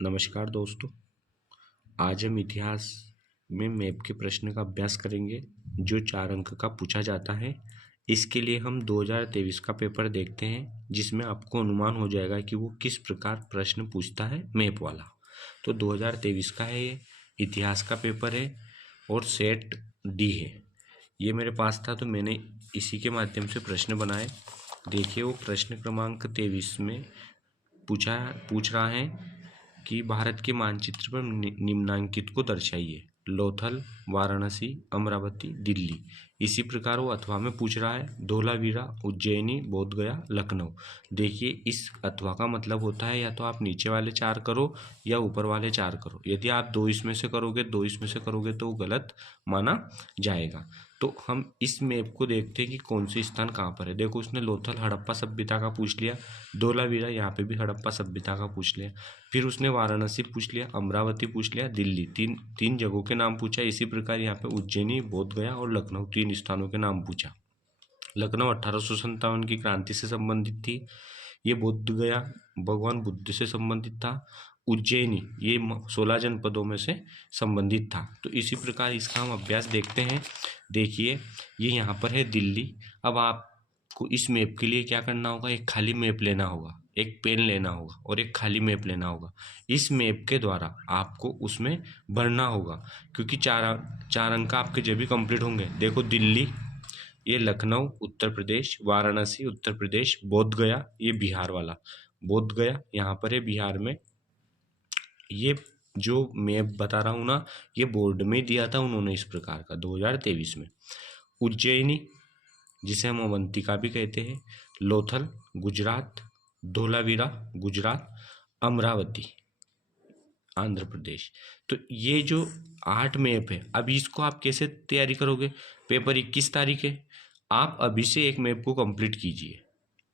नमस्कार दोस्तों। आज हम इतिहास में मैप के प्रश्न का अभ्यास करेंगे जो 4 अंक का पूछा जाता है। इसके लिए हम 2023 का पेपर देखते हैं जिसमें आपको अनुमान हो जाएगा कि वो किस प्रकार प्रश्न पूछता है मैप वाला। तो 2023 का है, ये इतिहास का पेपर है और सेट डी है। ये मेरे पास था तो मैंने इसी के माध्यम से प्रश्न बनाए। देखिए, वो प्रश्न क्रमांक 23 में पूछ रहा है कि भारत के मानचित्र पर निम्नांकित को दर्शाइए। लोथल, वाराणसी, अमरावती, दिल्ली। इसी प्रकार वो अथवा में पूछ रहा है धोलावीरा, उज्जैनी, बोधगया, लखनऊ। देखिए, इस अथवा का मतलब होता है या तो आप नीचे वाले 4 करो या ऊपर वाले 4 करो। यदि आप 2 इसमें से करोगे, 2 इसमें से करोगे तो वो गलत माना जाएगा। तो हम इस मैप को देखते हैं कि कौन से स्थान कहाँ पर है। देखो, उसने लोथल हड़प्पा सभ्यता का पूछ लिया, धोलावीरा यहाँ पे भी हड़प्पा सभ्यता का पूछ लिया, फिर उसने वाराणसी पूछ लिया, अमरावती पूछ लिया, दिल्ली, तीन जगहों के नाम पूछा। इसी प्रकार यहाँ पे उज्जैनी, बोधगया और लखनऊ 3 स्थानों के नाम पूछा। लखनऊ 1857 की क्रांति से संबंधित थी। ये बोधगया भगवान बुद्ध से संबंधित था। उज्जैनी ये 16 जनपदों में से संबंधित था। तो इसी प्रकार इसका हम अभ्यास देखते हैं। देखिए, ये यहाँ पर है दिल्ली। अब आपको इस मैप के लिए क्या करना होगा, एक खाली मैप लेना होगा, एक पेन लेना होगा और एक खाली मैप लेना होगा। इस मैप के द्वारा आपको उसमें भरना होगा, क्योंकि चार अंक आपके जब भी कंप्लीट होंगे। देखो, दिल्ली, ये लखनऊ उत्तर प्रदेश, वाराणसी उत्तर प्रदेश, बोधगया ये बिहार वाला, बोधगया यहाँ पर है बिहार में। ये जो मैप बता रहा हूँ ना, ये बोर्ड में दिया था उन्होंने इस प्रकार का 2023 में। उज्जैनी, जिसे हम अवंतिका भी कहते हैं, लोथल गुजरात, धोलावीरा गुजरात, अमरावती आंध्र प्रदेश। तो ये जो 8 मैप है, अभी इसको आप कैसे तैयारी करोगे। पेपर 21 तारीख है, आप अभी से एक मैप को कंप्लीट कीजिए।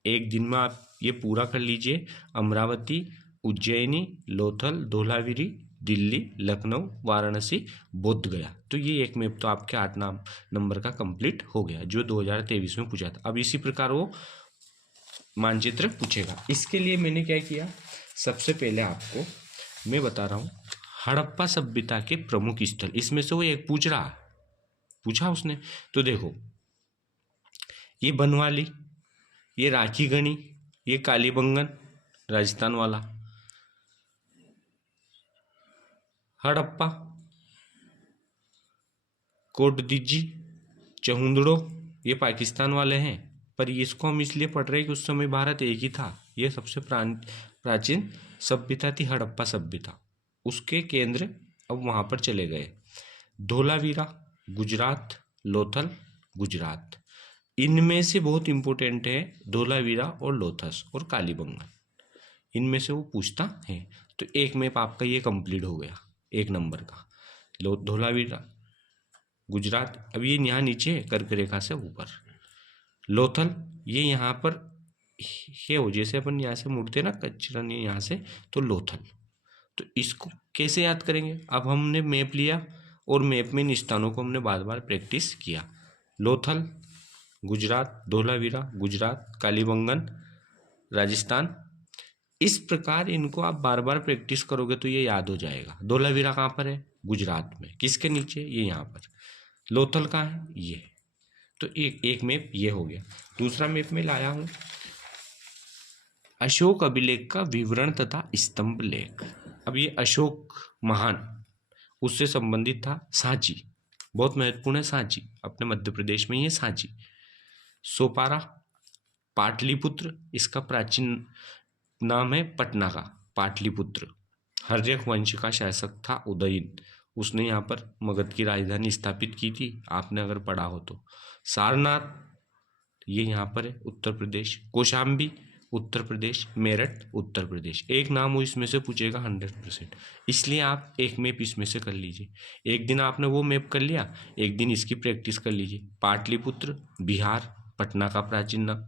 एक दिन में आप ये पूरा कर लीजिए। अमरावती, उज्जैनी, लोथल, धोलावीरी, दिल्ली, लखनऊ, वाराणसी, बोधगया। तो ये एक मैप तो आपके 8 नंबर का कंप्लीट हो गया, जो 2023 में पूछा था। अब इसी प्रकार वो मानचित्र पूछेगा। इसके लिए मैंने क्या किया, सबसे पहले आपको मैं बता रहा हूँ हड़प्पा सभ्यता के प्रमुख स्थल। इसमें से वो एक पूछा उसने। तो देखो, ये बनवाली, ये राखी गणी, ये कालीबंगन राजस्थान वाला, हड़प्पा, कोटदीजी, चहुंदड़ो ये पाकिस्तान वाले हैं। पर इसको हम इसलिए पढ़ रहे हैं कि उस समय भारत एक ही था। ये सबसे प्राचीन सभ्यता थी हड़प्पा सभ्यता। उसके केंद्र अब वहाँ पर चले गए। धोलावीरा गुजरात, लोथल गुजरात। इनमें से बहुत इंपॉर्टेंट है धोलावीरा और लोथस और कालीबंगन, इनमें से वो पूछता है। तो एक मैप आपका ये कंप्लीट हो गया 1 नंबर का। धोलावीरा गुजरात, अब ये यहाँ नीचे है कर्क रेखा से ऊपर। लोथल ये यहाँ पर है, हो जैसे अपन यहाँ से मुड़ते ना कचरन यहाँ से, तो लोथल। तो इसको कैसे याद करेंगे। अब हमने मैप लिया और मैप में इन स्थानों को हमने बार बार प्रैक्टिस किया। लोथल गुजरात, धोलावीरा गुजरात, कालीबंगन राजस्थान। इस प्रकार इनको आप बार बार प्रैक्टिस करोगे तो ये याद हो जाएगा। धोलावीरा कहाँ पर है, गुजरात में, किसके नीचे, ये यहाँ पर। लोथल कहाँ है, ये। तो एक मैप ये हो गया। दूसरा मैप में लाया हूँ अशोक अभिलेख का विवरण तथा स्तंभ लेख। अब ये अशोक महान, उससे संबंधित था सांची, बहुत महत्वपूर्ण है सांची, अपने मध्य प्रदेश में ही है सांची। सोपारा, पाटलिपुत्र, इसका प्राचीन नाम है पटना का पाटलिपुत्र। हर्यक वंश का शासक था उदयन, उसने यहाँ पर मगध की राजधानी स्थापित की थी, आपने अगर पढ़ा हो तो। सारनाथ ये यहाँ पर है उत्तर प्रदेश। कौशाम्बी उत्तर प्रदेश। मेरठ उत्तर प्रदेश। एक नाम वो इसमें से पूछेगा 100%, इसलिए आप एक मैप इसमें से कर लीजिए। एक दिन आपने वो मैप कर लिया, एक दिन इसकी प्रैक्टिस कर लीजिए। पाटलिपुत्र बिहार, पटना का प्राचीन नाम।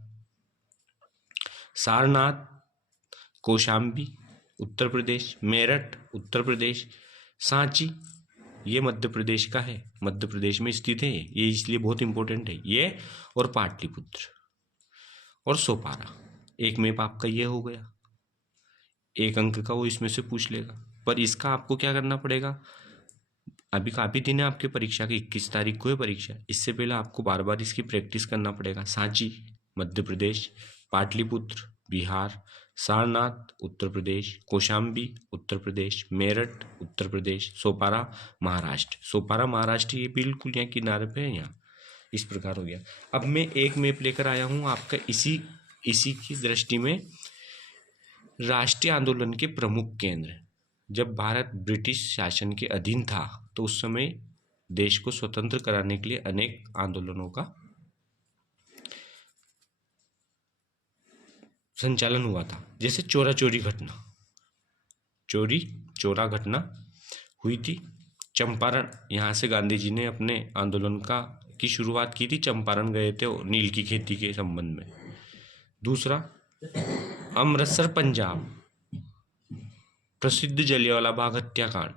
सारनाथ, कौशाम्बी उत्तर प्रदेश, मेरठ उत्तर प्रदेश, सांची ये मध्य प्रदेश का है, मध्य प्रदेश में स्थित है ये, इसलिए बहुत इंपॉर्टेंट है ये। और पाटलिपुत्र और सोपारा, एक मैप आपका ये हो गया। 1 अंक का वो इसमें से पूछ लेगा। पर इसका आपको क्या करना पड़ेगा, अभी काफ़ी दिन है आपके परीक्षा की, 21 तारीख को है परीक्षा, इससे पहले आपको बार बार इसकी प्रैक्टिस करना पड़ेगा। सांची मध्य प्रदेश, पाटलिपुत्र बिहार, सारनाथ उत्तर प्रदेश, कौशाम्बी उत्तर प्रदेश, मेरठ उत्तर प्रदेश, सोपारा महाराष्ट्र। सोपारा महाराष्ट्र ये बिल्कुल यहाँ किनारे पे है, यहाँ इस प्रकार हो गया। अब मैं एक मैप लेकर आया हूँ आपका इसी की दृष्टि में राष्ट्रीय आंदोलन के प्रमुख केंद्र। जब भारत ब्रिटिश शासन के अधीन था तो उस समय देश को स्वतंत्र कराने के लिए अनेक आंदोलनों का संचालन हुआ था। जैसे चोरा घटना हुई थी। चंपारण, यहाँ से गांधी जी ने अपने आंदोलन की शुरुआत की थी। चंपारण गए थे नील की खेती के संबंध में। दूसरा, अमृतसर पंजाब, प्रसिद्ध जलियांवाला बाग हत्याकांड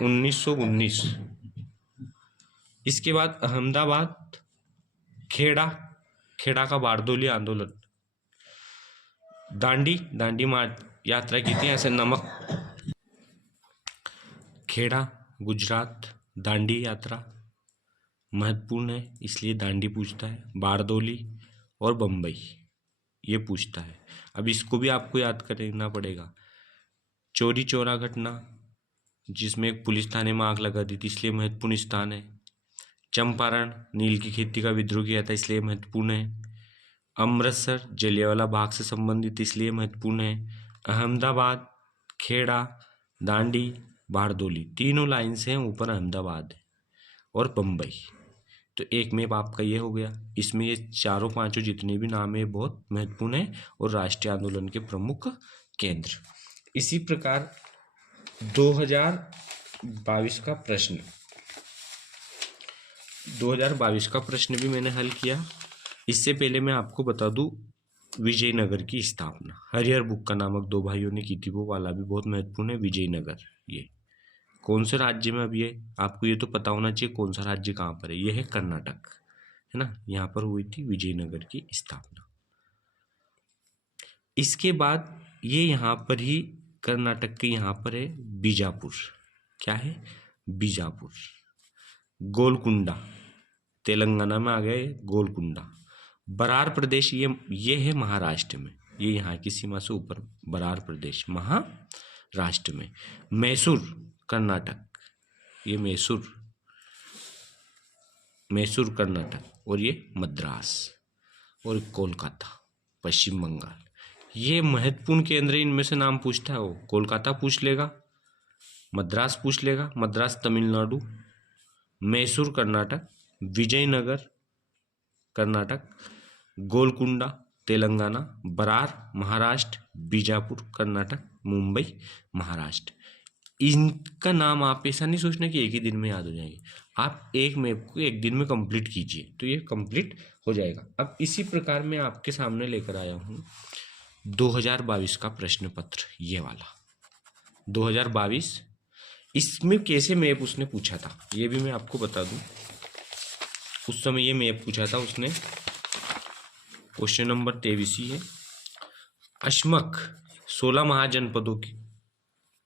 1919। इसके बाद अहमदाबाद, खेड़ा का बारदोली आंदोलन, दांडी मार्च यात्रा की थी ऐसे नमक। खेड़ा गुजरात, दांडी यात्रा महत्वपूर्ण है इसलिए दांडी पूछता है। बारदोली और बम्बई ये पूछता है। अब इसको भी आपको याद करना पड़ेगा। चोरा घटना जिसमें एक पुलिस थाने में आग लगा दी थी इसलिए महत्वपूर्ण स्थान है। चंपारण नील की खेती का विद्रोह किया था इसलिए महत्वपूर्ण है। अमृतसर जलियांवाला बाग से संबंधित इसलिए महत्वपूर्ण है। अहमदाबाद, खेड़ा, दांडी, बारदोली, तीनों लाइन से हैं ऊपर अहमदाबाद है और बम्बई। तो एक मैप आपका ये हो गया। इसमें ये चारों पांचों जितने भी नाम है बहुत महत्वपूर्ण है और राष्ट्रीय आंदोलन के प्रमुख केंद्र। इसी प्रकार 2022 का प्रश्न भी मैंने हल किया। इससे पहले मैं आपको बता दूं विजयनगर की स्थापना हरिहर बुक्का नामक 2 भाइयों ने की थी, वो वाला भी बहुत महत्वपूर्ण है। विजयनगर ये कौन से राज्य में, अब ये आपको ये तो पता होना चाहिए कौन सा राज्य कहाँ पर है। ये है कर्नाटक, है ना, यहाँ पर हुई थी विजयनगर की स्थापना। इसके बाद ये यहाँ पर ही कर्नाटक के यहाँ पर है बीजापुर। क्या है? बीजापुर। गोलकुंडा तेलंगाना में आ गए गोलकुंडा। बरार प्रदेश ये है महाराष्ट्र में, ये यहाँ की सीमा से ऊपर बरार प्रदेश महाराष्ट्र में। मैसूर कर्नाटक, ये मैसूर कर्नाटक, और ये मद्रास और कोलकाता पश्चिम बंगाल। ये महत्वपूर्ण केंद्र, इनमें से नाम पूछता है वो कोलकाता पूछ लेगा, मद्रास पूछ लेगा, मद्रास तमिलनाडु, मैसूर कर्नाटक, विजयनगर कर्नाटक, गोलकुंडा तेलंगाना, बरार महाराष्ट्र, बीजापुर कर्नाटक, मुंबई महाराष्ट्र। इनका नाम आप ऐसा नहीं सोचना कि एक ही दिन में याद हो जाएंगे। आप एक मैप को एक दिन में कंप्लीट कीजिए तो ये कंप्लीट हो जाएगा। अब इसी प्रकार मैं आपके सामने लेकर आया हूँ 2022 का प्रश्न पत्र, ये वाला 2022। इसमें कैसे मैप उसने पूछा था ये भी मैं आपको बता दूं। उस समय ये मैप पूछा था उसने, क्वेश्चन नंबर 23 ही है। अश्मक 16 महाजनपदों की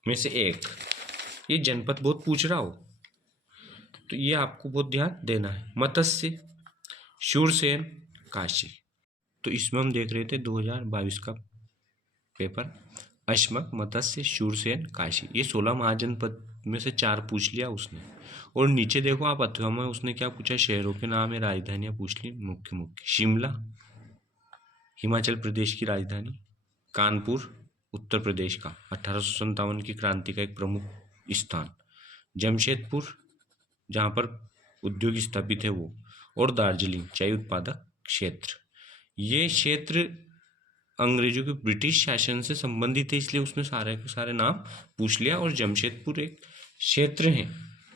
में से एक, ये जनपद बहुत पूछ रहा हो तो ये आपको बहुत ध्यान देना है। मत्स्य, शूरसेन, काशी। तो इसमें हम देख रहे थे 2022 का पेपर, अश्मक, मत्स्य, शूरसेन, काशी, ये 16 महाजनपद में से 4 पूछ लिया उसने। और नीचे देखो आप अथवा में उसने क्या पूछा, शहरों के नाम है, राजधानियां पूछ ली मुख्य। शिमला हिमाचल प्रदेश की राजधानी, कानपुर उत्तर प्रदेश का 1857 की क्रांति का एक प्रमुख स्थान, जमशेदपुर जहाँ पर उद्योग स्थापित है वो, और दार्जिलिंग चाय उत्पादक क्षेत्र। ये क्षेत्र अंग्रेजों के ब्रिटिश शासन से संबंधित है इसलिए उसने सारे के सारे नाम पूछ लिया। और जमशेदपुर एक क्षेत्र है,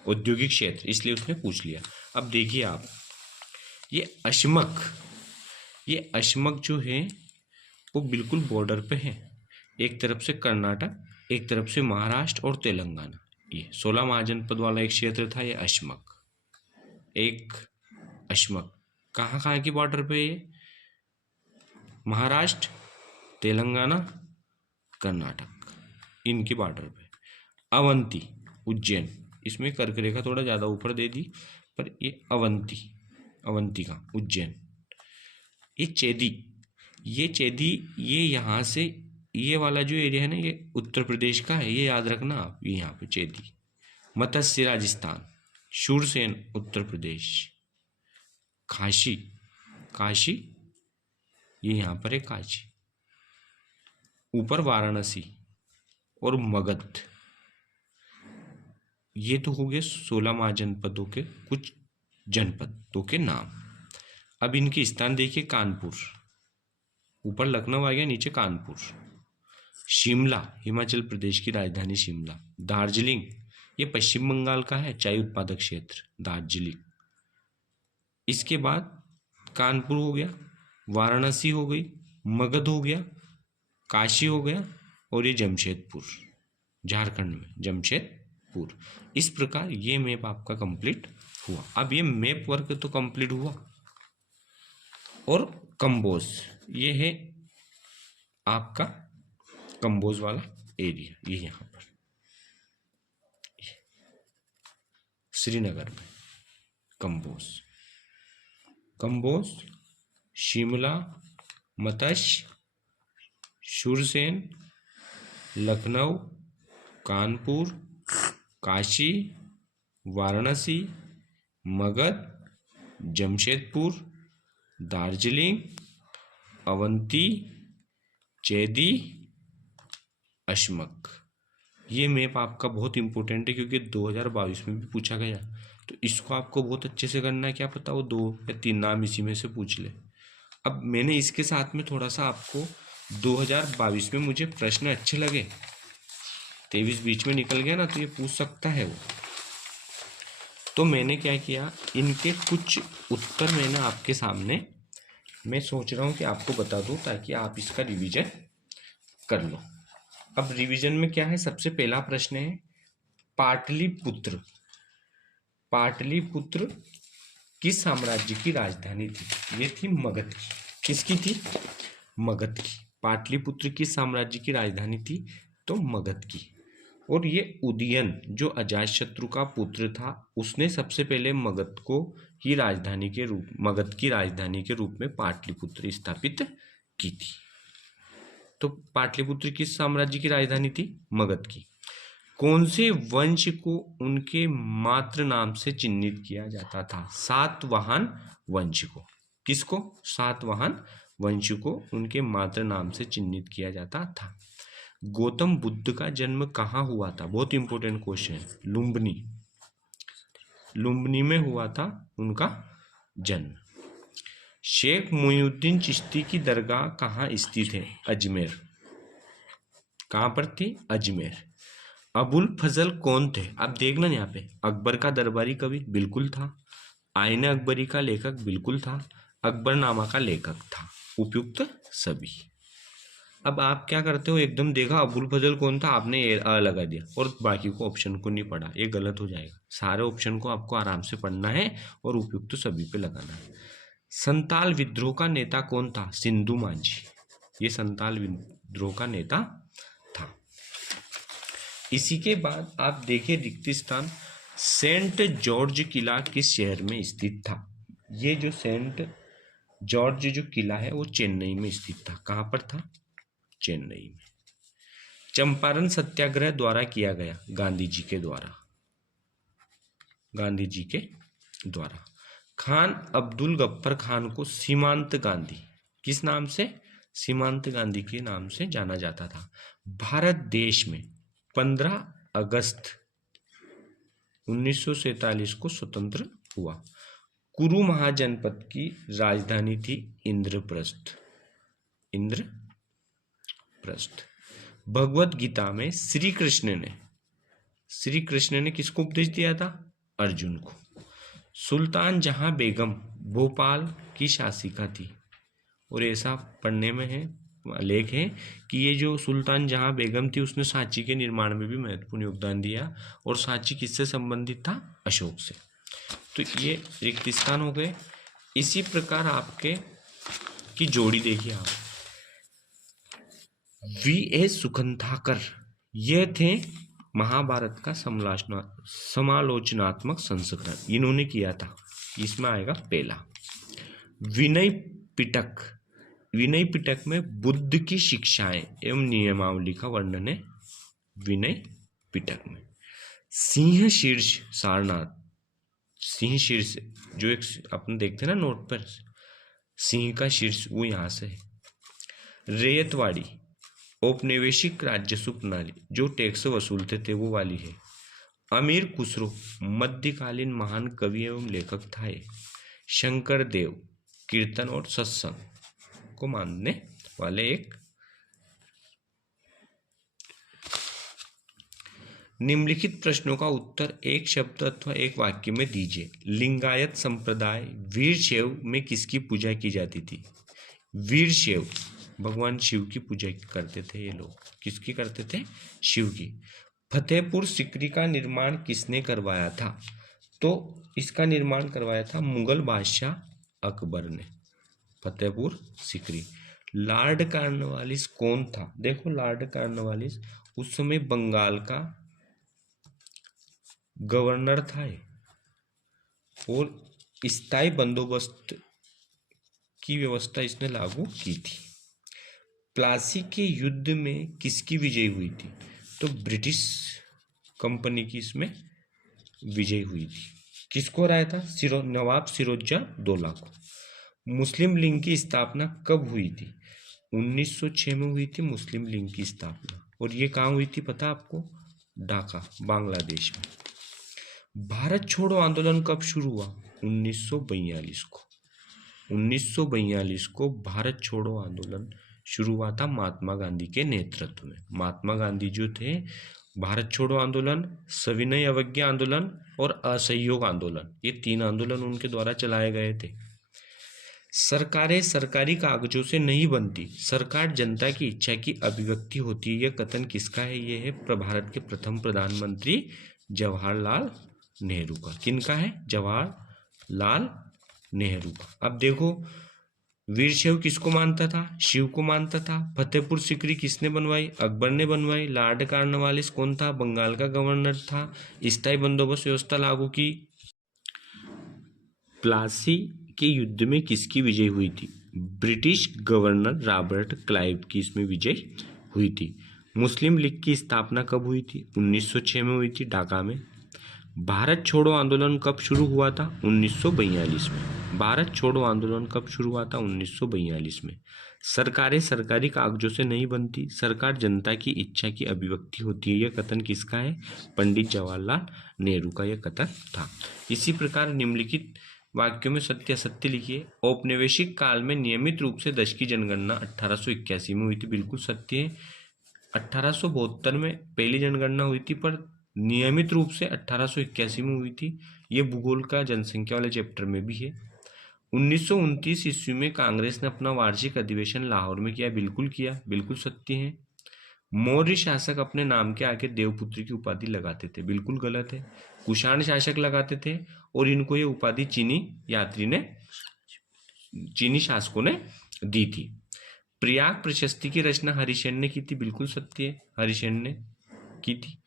औद्योगिक क्षेत्र, इसलिए उसने पूछ लिया। अब देखिए आप, ये अश्मक जो है वो बिल्कुल बॉर्डर पे है, एक तरफ से कर्नाटक, एक तरफ से महाराष्ट्र और तेलंगाना। ये 16 महाजनपद वाला एक क्षेत्र था ये अश्मक। कहाँ की बॉर्डर पे ये? महाराष्ट्र, तेलंगाना, कर्नाटक। इनके बॉर्डर पे। अवंती उज्जैन, इसमें कर्क रेखा थोड़ा ज़्यादा ऊपर दे दी, पर ये अवंतिका उज्जैन। ये चेदी ये यहाँ से, ये वाला जो एरिया है ना, ये उत्तर प्रदेश का है, ये याद रखना आप। ये यहाँ पे चेदी। मत्स्य राजस्थान, शूरसेन उत्तर प्रदेश, काशी ये यहाँ पर है काशी, ऊपर वाराणसी और मगध। ये तो हो गए 16 महाजनपदों के कुछ जनपदों के नाम। अब इनके स्थान देखिए, कानपुर, ऊपर लखनऊ आ गया, नीचे कानपुर। शिमला हिमाचल प्रदेश की राजधानी शिमला। दार्जिलिंग ये पश्चिम बंगाल का है, चाय उत्पादक क्षेत्र दार्जिलिंग। इसके बाद कानपुर हो गया, वाराणसी हो गई, मगध हो गया, काशी हो गया, और ये जमशेदपुर झारखंड में जमशेदपुर। इस प्रकार ये मैप आपका कंप्लीट हुआ। अब ये मैप वर्क तो कंप्लीट हुआ, और कंबोज ये है आपका कंबोज वाला एरिया, ये यहाँ पर श्रीनगर में कंबोज, शिमला, मत्स्य, शूरसेन, लखनऊ, कानपुर, काशी, वाराणसी, मगध, जमशेदपुर, दार्जिलिंग, अवंती, चेदी, अशमक। ये मैप आपका बहुत इंपॉर्टेंट है, क्योंकि 2022 में भी पूछा गया, तो इसको आपको बहुत अच्छे से करना है। क्या पता वो 2 या 3 नाम इसी में से पूछ ले। अब मैंने इसके साथ में थोड़ा सा आपको 2022 में मुझे प्रश्न अच्छे लगे, 23 बीच में निकल गया ना, तो ये पूछ सकता है वो। तो मैंने क्या किया, इनके कुछ उत्तर मैंने आपके सामने, मैं सोच रहा हूँ कि आपको बता दूँ, ताकि आप इसका रिवीजन कर लो। अब रिवीजन में क्या है, सबसे पहला प्रश्न है, पाटलिपुत्र किस साम्राज्य की राजधानी थी? ये थी मगध की। किसकी थी? मगध की। पाटलिपुत्र किस साम्राज्य की राजधानी थी? तो मगध की। और ये उदयन जो अजातशत्रु का पुत्र था, उसने सबसे पहले मगध की राजधानी के रूप में पाटलिपुत्र स्थापित की थी। तो पाटलिपुत्र किस साम्राज्य की राजधानी थी? मगध की। कौन से वंश को उनके मातृ नाम से चिन्हित किया जाता था? सातवाहन वंश को। किसको? सातवाहन वंश को उनके मातृ नाम से चिन्हित किया जाता था। गौतम बुद्ध का जन्म कहाँ हुआ था? बहुत इंपॉर्टेंट क्वेश्चन। लुम्बिनी में हुआ था उनका जन्म। शेख मोइनुद्दीन चिश्ती की दरगाह कहाँ स्थित है? अजमेर। कहाँ पर थी? अजमेर। अबुल फजल कौन थे? अब देखना यहाँ पे, अकबर का दरबारी कवि बिल्कुल था, आईने अकबरी का लेखक बिल्कुल था, अकबरनामा का लेखक था, उपयुक्त सभी। अब आप क्या करते हो, एकदम देखा अबुल फजल कौन था, आपने ए लगा दिया और बाकी को ऑप्शन को नहीं पढ़ा, ये गलत हो जाएगा। सारे ऑप्शन को आपको आराम से पढ़ना है और उपयुक्त सभी पे लगाना है। संताल विद्रोह का नेता कौन था? सिंधु माझी। ये संताल विद्रोह का नेता था। इसी के बाद आप देखिए रिक्त स्थान, सेंट जॉर्ज किला किस शहर में स्थित था? ये जो सेंट जॉर्ज जो किला है वो चेन्नई में स्थित था। कहाँ पर था? चेन्नई में। चंपारण सत्याग्रह द्वारा किया गया? गांधी जी के द्वारा। खान अब्दुल गफ्फर खान को सीमांत गांधी किस नाम से? सीमांत गांधी के नाम से जाना जाता था। भारत देश में 15 अगस्त 1947 को स्वतंत्र हुआ। कुरु महाजनपद की राजधानी थी इंद्रप्रस्थ। भगवत गीता में श्री कृष्ण ने किसको उपदेश दिया था? अर्जुन को। सुल्तान जहां बेगम भोपाल की शासिका थी। और ऐसा पढ़ने में है, लेख है कि ये जो सुल्तान जहां बेगम थी, उसने सांची के निर्माण में भी महत्वपूर्ण योगदान दिया। और सांची किससे संबंधित था? अशोक से। तो ये रिक्त स्थान हो गए। इसी प्रकार आपके की जोड़ी देखिए आप, वी.ए. सुखंथाकर, ये थे महाभारत का समालोचनात्मक संस्करण, इन्होंने किया था। इसमें आएगा पहला विनय पिटक। विनय पिटक में बुद्ध की शिक्षाएं एवं नियमावली का वर्णन है विनय पिटक में। सिंह शीर्ष सारनाथ, सिंह शीर्ष जो एक अपन देखते हैं ना नोट पर, सिंह का शीर्ष वो यहाँ से है। रेयतवाड़ी औपनिवेशिक राजस्व प्रणाली, जो टैक्स वसूलते थे वो वाली है। अमीर खुसरो मध्यकालीन महान कवि एवं लेखक था। शंकर देव कीर्तन और सत्संग को मानने वाले एक। निम्नलिखित प्रश्नों का उत्तर एक शब्द अथवा एक वाक्य में दीजिए। लिंगायत संप्रदाय वीरशैव में किसकी पूजा की जाती थी? वीरशैव भगवान शिव की पूजा करते थे ये लोग। किसकी करते थे? शिव की। फतेहपुर सीकरी का निर्माण किसने करवाया था? तो इसका निर्माण करवाया था मुगल बादशाह अकबर ने, फतेहपुर सीकरी। लॉर्ड कॉर्नवालिस कौन था? देखो लॉर्ड कॉर्नवालिस उस समय बंगाल का गवर्नर था और स्थायी बंदोबस्त की व्यवस्था इसने लागू की थी। प्लासी के युद्ध में किसकी विजय हुई थी? तो ब्रिटिश कंपनी की इसमें विजय हुई थी। किसको हराया था? नवाब सिरोजा को। मुस्लिम लीग की स्थापना कब हुई थी? 1906 में हुई थी मुस्लिम लीग की स्थापना। और ये कहाँ हुई थी पता आपको? ढाका, बांग्लादेश में। भारत छोड़ो आंदोलन कब शुरू हुआ? 1942 को। 1942 को भारत छोड़ो आंदोलन शुरू हुआ था महात्मा गांधी के नेतृत्व में। महात्मा गांधी जो थे, भारत छोड़ो आंदोलन, सविनय अवज्ञा आंदोलन और असहयोग आंदोलन, ये 3 आंदोलन उनके द्वारा चलाए गए थे। सरकारें सरकारी कागजों से नहीं बनती, सरकार जनता की इच्छा की अभिव्यक्ति होती है। यह कथन किसका है? ये है भारत के प्रथम प्रधानमंत्री जवाहरलाल नेहरू का। किनका है? जवाहरलाल नेहरू का। अब देखो वीरशैव किसको मानता था? शिव को मानता था। फतेहपुर सीकरी किसने बनवाई? अकबर ने बनवाई। लॉर्ड कॉर्नवालिस कौन था? बंगाल का गवर्नर था। स्थायी बंदोबस्त व्यवस्था लागू की। प्लासी के युद्ध में किसकी विजय हुई थी? ब्रिटिश गवर्नर रॉबर्ट क्लाइव की इसमें विजय हुई थी। मुस्लिम लीग की स्थापना कब हुई थी? 1906 में हुई थी ढाका में। भारत छोड़ो आंदोलन कब शुरू हुआ था? 1942 में। भारत छोड़ो आंदोलन कब शुरू हुआ था? 1942 में। सरकारें सरकारी कागजों से नहीं बनती, सरकार जनता की इच्छा की अभिव्यक्ति होती है। यह कथन किसका है? पंडित जवाहरलाल नेहरू का यह कथन था। इसी प्रकार निम्नलिखित वाक्यों में सत्य असत्य लिखिए। औपनिवेशिक काल में नियमित रूप से देश की जनगणना 1881 में हुई थी। बिल्कुल सत्य है। 1872 में पहली जनगणना हुई थी, पर नियमित रूप से 1881 में हुई थी। ये भूगोल का जनसंख्या वाले चैप्टर में भी है। 1929 ईस्वी में कांग्रेस ने अपना वार्षिक अधिवेशन लाहौर में किया। बिल्कुल किया, बिल्कुल सत्य है। मौर्य शासक अपने नाम के आगे देवपुत्र की उपाधि लगाते थे। बिल्कुल गलत है। कुषाण शासक लगाते थे और इनको ये उपाधि चीनी शासकों ने दी थी। प्रयाग प्रशस्ति की रचना हरिसेन ने की थी। बिल्कुल सत्य है, हरिसेन ने की थी।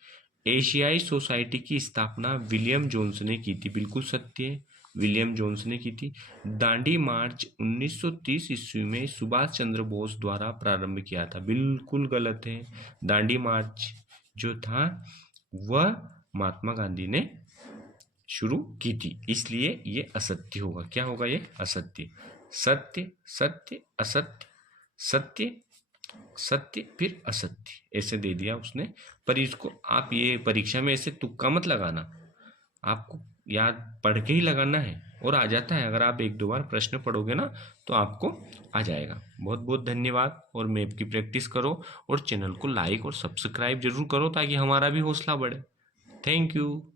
एशियाई सोसाइटी की स्थापना विलियम जोन्स ने की थी। बिल्कुल सत्य है, विलियम जोन्स ने की थी। दांडी मार्च 1930 ईस्वी में सुभाष चंद्र बोस द्वारा प्रारंभ किया था। बिल्कुल गलत है। दांडी मार्च जो था वह महात्मा गांधी ने शुरू की थी, इसलिए ये असत्य होगा। क्या होगा ये? असत्य। सत्य सत्य असत्य, सत्य सत्य फिर असत्य, ऐसे दे दिया उसने। पर इसको आप ये परीक्षा में ऐसे तुक्का मत लगाना, आपको याद पढ़ के ही लगाना है और आ जाता है। अगर आप 1-2 बार प्रश्न पढ़ोगे ना तो आपको आ जाएगा। बहुत बहुत धन्यवाद। और मैप की प्रैक्टिस करो और चैनल को लाइक और सब्सक्राइब जरूर करो ताकि हमारा भी हौसला बढ़े। Thank you.